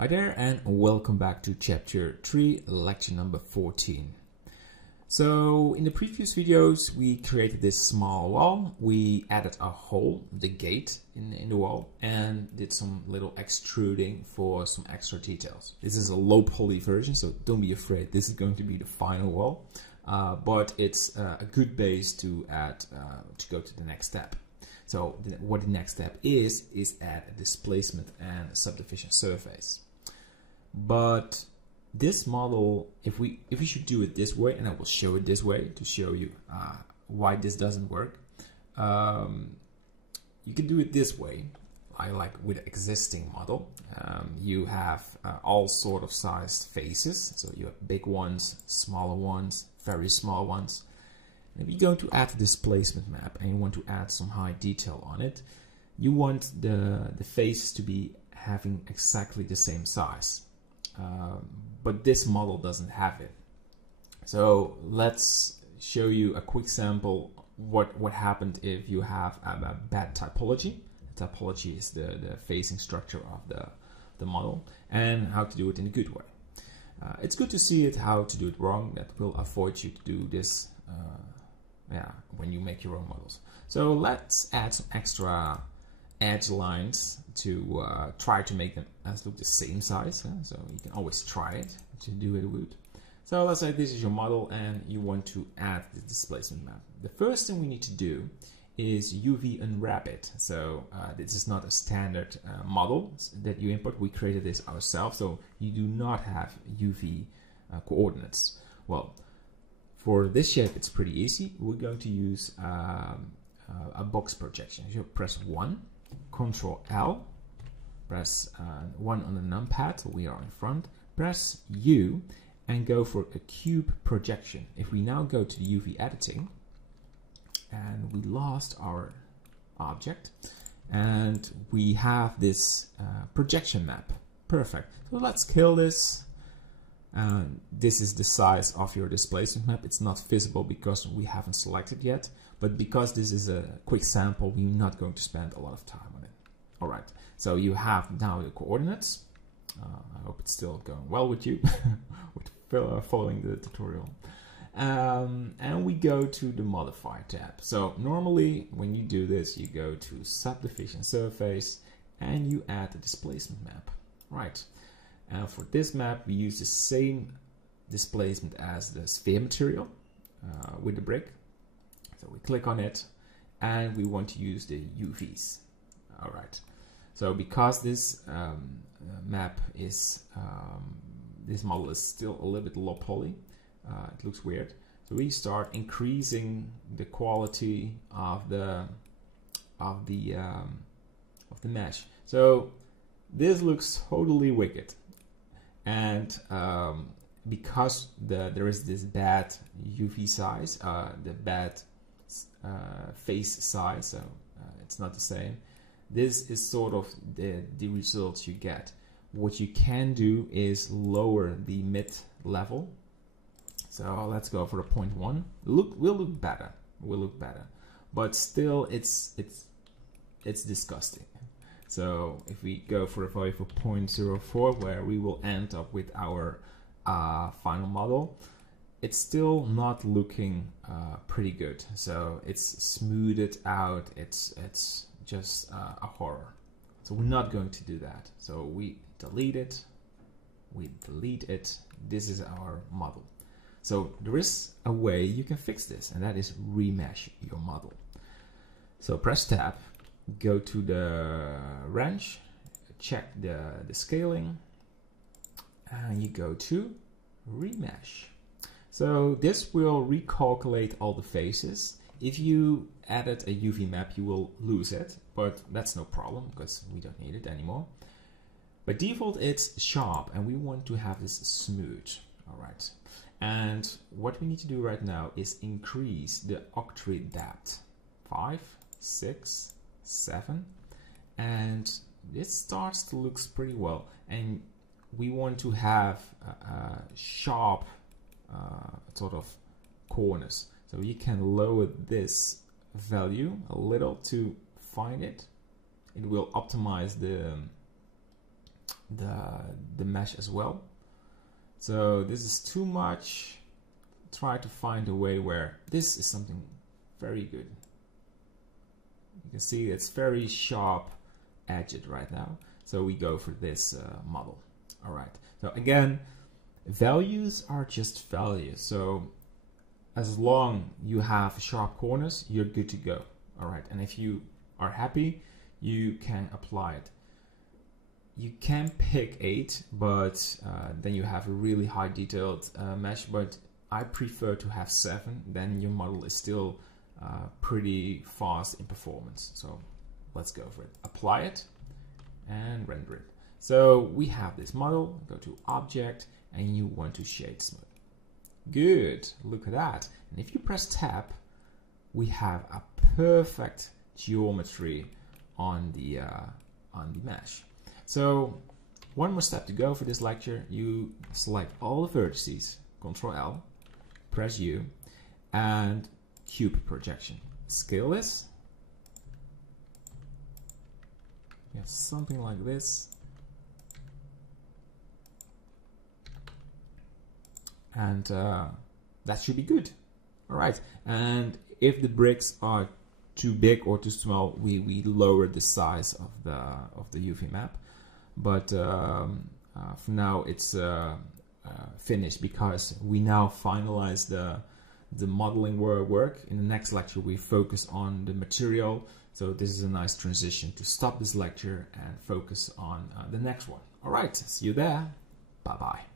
Hi there and welcome back to chapter 3, lecture number 14. So in the previous videos we created this small wall, we added a hole, the gate in the wall, and did some little extruding for some extra details. This is a low poly version, so don't be afraid, this is going to be the final wall, but it's a good base to add to go to the next step. So what the next step is add a displacement and subdivision surface. But this model, if we should do it this way, and I will show it this way to show you why this doesn't work. You can do it this way. I like with existing model. You have all sort of sized faces. So you have big ones, smaller ones, very small ones. And if you're going to add a displacement map and you want to add some high detail on it, you want the faces to be having exactly the same size. But this model doesn't have it. So let's show you a quick sample what happened if you have a bad typology. The typology is the facing structure of the model, and how to do it in a good way. It's good to see it how to do it wrong. That will avoid you to do this when you make your own models. So let's add some extra edge lines to try to make them look the same size. So you can always try it to do it with. So let's say this is your model and you want to add the displacement map. The first thing we need to do is UV unwrap it. So this is not a standard model that you import. We created this ourselves, so you do not have UV coordinates. Well, for this shape it's pretty easy. We're going to use a box projection. You press 1, Control L, press 1 on the numpad, so we are in front, press U and go for a cube projection. If we now go to the UV editing, and we lost our object, and we have this projection map. Perfect. So let's kill this. This is the size of your displacement map. It's not visible because we haven't selected yet, but because this is a quick sample, we're not going to spend a lot of time on it. All right, so you have now the coordinates. I hope it's still going well with you, with following the tutorial. And we go to the Modify tab. So normally when you do this, you go to Subdivision Surface and you add the displacement map. Right. And for this map, we use the same displacement as the sphere material with the brick. So we click on it and we want to use the UVs. All right. So because this map is, this model is still a little bit low poly, it looks weird. So we start increasing the quality of the mesh. So this looks totally wicked. And because there is this bad UV size, the bad face size, so it's not the same. This is sort of the results you get. What you can do is lower the mid level. So let's go for a 0.1. Will look better. Will look better, but still it's disgusting. So if we go for a value for 0.04, where we will end up with our final model, it's still not looking pretty good. So it's smoothed out. It's just a horror. So we're not going to do that. So we delete it. We delete it. This is our model. So there is a way you can fix this, and that is remesh your model. So press Tab. Go to the wrench, check the scaling, and you go to remesh. So this will recalculate all the faces. If you added a UV map, you will lose it, but that's no problem because we don't need it anymore. By default, it's sharp, and we want to have this smooth. All right. And what we need to do right now is increase the octave depth. 5, 6, 7, and this starts to look pretty well, and we want to have a sharp sort of corners, so you can lower this value a little to find it. It will optimize the mesh as well. So this is too much. Try to find a way where this is something very good. You can see it's very sharp edged right now. So we go for this model. All right. So again, values are just values. So as long you have sharp corners, you're good to go. All right. And if you are happy, you can apply it. You can pick 8, but then you have a really high detailed mesh, but I prefer to have 7. Then your model is still pretty fast in performance. So let's go for it. Apply it and render it. So we have this model. Go to Object, and you want to shade smooth. Good. Look at that. And if you press Tab, we have a perfect geometry on the mesh. So one more step to go for this lecture. You select all the vertices, Ctrl L, press U, and cube projection. Scale this. You have something like this. And that should be good. All right. And if the bricks are too big or too small, we lower the size of the UV map. But for now, it's finished because we now finalize the modeling work. In the next lecture, we focus on the material. So this is a nice transition to stop this lecture and focus on the next one. All right, see you there. Bye-bye.